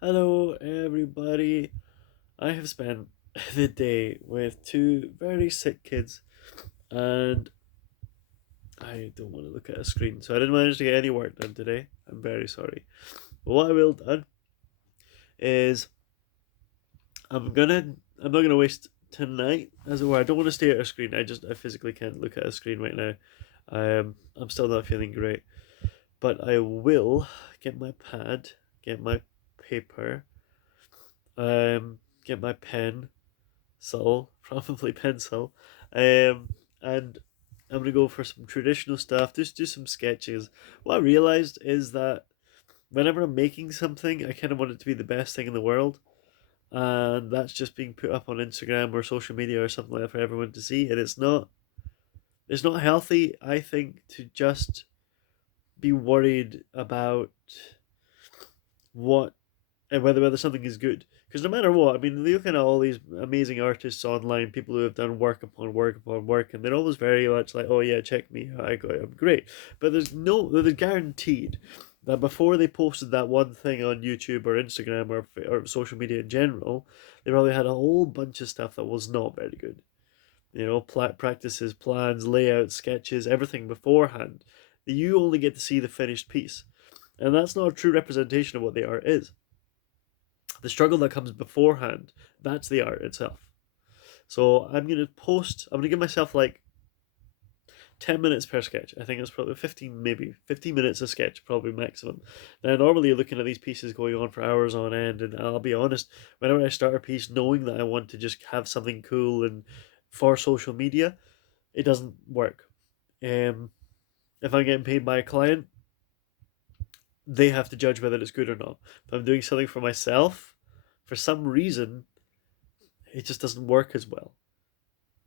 Hello, everybody. I have spent the day with two very sick kids, and I don't want to look at a screen, so I didn't manage to get any work done today. I'm very sorry. But what I will do is I'm not gonna waste tonight, as it were. I don't want to stay at a screen. I physically can't look at a screen right now. I'm still not feeling great, but I will get my pad, get my paper, get my pen probably pencil. And I'm gonna go for some traditional stuff, just do some sketches. What I realized is that whenever I'm making something, I kind of want it to be the best thing in the world, and that's just being put up on Instagram or social media or something like that for everyone to see. And it's not healthy, I think, to just be worried about what and whether something is good. Because no matter what, I mean, looking at all these amazing artists online, people who have done work upon work upon work, and they're always very much like, "Oh yeah, check me, I'm great." But they're guaranteed that before they posted that one thing on YouTube or Instagram or social media in general, they probably had a whole bunch of stuff that was not very good. You know, practices, plans, layouts, sketches, everything beforehand. You only get to see the finished piece, and that's not a true representation of what the art is. The struggle that comes beforehand, that's the art itself. So I'm gonna give myself like 10 minutes per sketch. I think it's probably 15, maybe 15 minutes a sketch, probably maximum. Now, normally you're looking at these pieces going on for hours on end, and I'll be honest, whenever I start a piece knowing that I want to just have something cool and for social media, it doesn't work. Um, if I'm getting paid by a client, they have to judge whether it's good or not. If I'm doing something for myself, for some reason, it just doesn't work as well.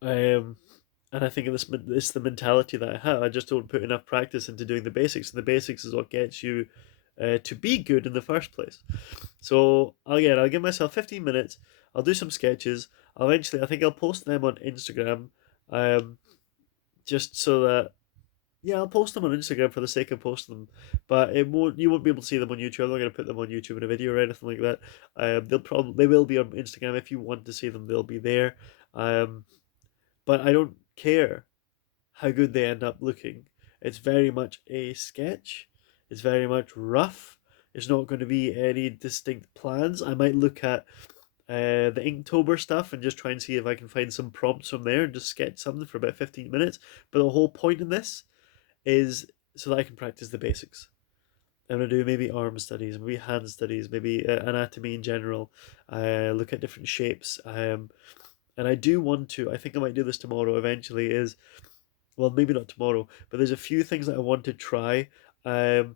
Um, and I think it's the mentality that I have. I just don't put enough practice into doing the basics, and the basics is what gets you to be good in the first place. So I'll give myself 15 minutes. I'll do some sketches. I think I'll post them on Instagram, um, just so that yeah, I'll post them on Instagram for the sake of posting them, but it won't. You won't be able to see them on YouTube. I'm not going to put them on YouTube in a video or anything like that. They will be on Instagram if you want to see them. They'll be there. Um, but I don't care how good they end up looking. It's very much a sketch. It's very much rough. It's not going to be any distinct plans. I might look at the Inktober stuff and just try and see if I can find some prompts from there and just sketch something for about 15 minutes. But the whole point in this is so that I can practice the basics. I'm gonna do maybe arm studies, maybe hand studies, maybe anatomy in general. Look at different shapes. And I do want to. I think I might do this tomorrow. Eventually, is well, maybe not tomorrow, but there's a few things that I want to try. Um,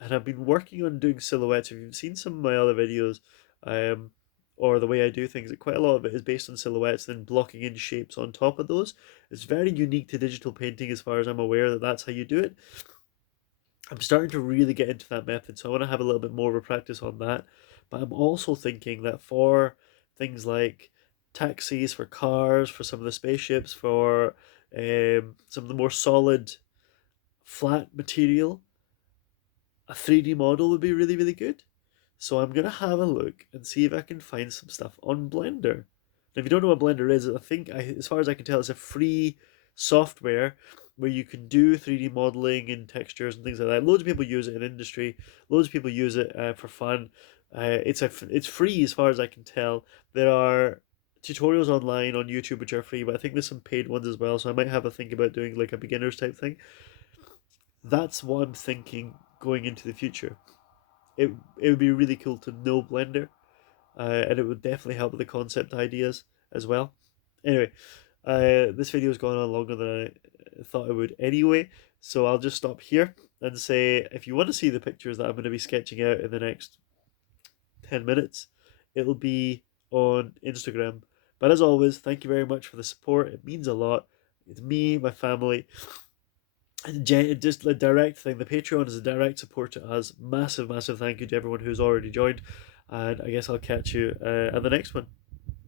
and I've been working on doing silhouettes. If you've seen some of my other videos, um, or the way I do things, quite a lot of it is based on silhouettes, then blocking in shapes on top of those. It's very unique to digital painting, as far as I'm aware, that that's how you do it. I'm starting to really get into that method, so I want to have a little bit more of a practice on that. But I'm also thinking that for things like taxis, for cars, for some of the spaceships, for some of the more solid, flat material, a 3D model would be really, really good. So I'm gonna have a look and see if I can find some stuff on Blender. Now, if you don't know what Blender is, as far as I can tell, it's a free software where you can do 3D modeling and textures and things like that. Loads of people use it in industry. Loads of people use it for fun. It's free as far as I can tell. There are tutorials online on YouTube which are free, but I think there's some paid ones as well. So I might have a think about doing like a beginners type thing. That's what I'm thinking going into the future. It would be really cool to know Blender, and it would definitely help with the concept ideas as well. Anyway, this video has gone on longer than I thought it would anyway, so I'll just stop here and say if you want to see the pictures that I'm going to be sketching out in the next 10 minutes, it'll be on Instagram. But as always, thank you very much for the support. It means a lot. It's me, my family, just the direct thing. The Patreon is a direct support to us. Massive, massive thank you to everyone who's already joined. And I guess I'll catch you at the next one.